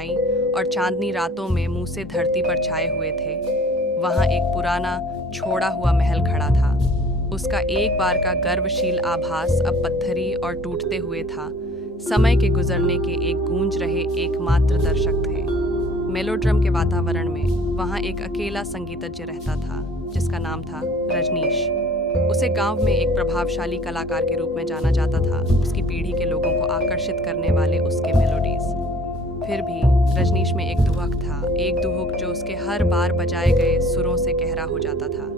रोशनाई और चांदनी रातों में मुंह से धरती पर छाए हुए थे, वहां एक पुराना छोड़ा हुआ महल खड़ा था। उसका एक बार का गर्वशील आभास अब पत्थरी और टूटते हुए था। समय के गुजरने के एक गूंज रहे एकमात्र दर्शक थे। मेलोड्रम के वातावरण में वहां एक अकेला संगीतज्ञ रहता था, जिसका नाम था रजनीश। उसे गांव में एक प्रभावशाली कलाकार के रूप में जाना जाता था, उसकी पीढ़ी के लोगों को आकर्षित करने वाले उसके मेलोडीज। फिर भी रजनीश में एक दुहक था, एक दुहक जो उसके हर बार बजाए गए सुरों से गहरा हो जाता था।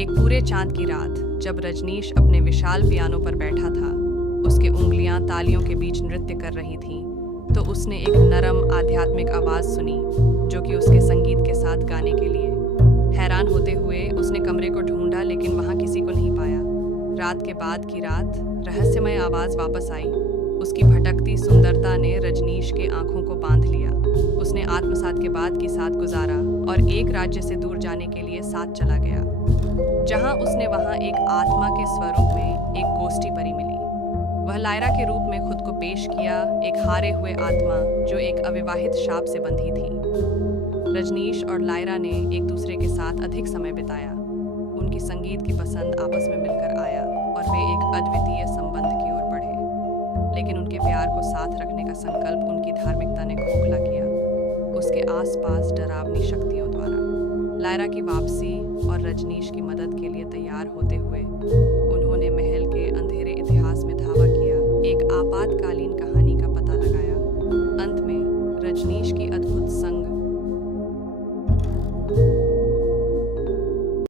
एक पूरे चांद की रात जब रजनीश अपने विशाल पियानो पर बैठा था, उसकी उंगलियां तालियों के बीच नृत्य कर रही थीं, तो उसने एक नरम आध्यात्मिक आवाज़ सुनी जो कि उसके संगीत के साथ गाने के लिए। हैरान होते हुए उसने कमरे को ढूंढा, लेकिन वहां किसी को नहीं पाया। रात के बाद की रात रहस्यमय आवाज़ वापस आई। उसकी भटकती सुंदरता ने रजनीश के आंखों को बांध लिया। उसने आत्मसात के बाद की साथ गुजारा और एक राज्य से दूर जाने के लिए साथ चला गया, जहां उसने वहां एक आत्मा के स्वरूप में एक गोष्ठी परी मिली। वह लायरा के रूप में खुद को पेश किया, एक हारे हुए आत्मा जो एक अविवाहित शाप से बंधी थी। रजनीश और लायरा ने एक दूसरे के साथ अधिक समय बिताया। उनकी संगीत की पसंद आपस में मिलकर आया और वे एक अद्वितीय संबंध की ओर बढ़े। लेकिन उनके प्यार को साथ रखने का संकल्प उनकी धार्मिकता ने खोखला किया, उसके आसपास डरावनी शक्तियों द्वारा। लायरा की वापसी और रजनीश की मदद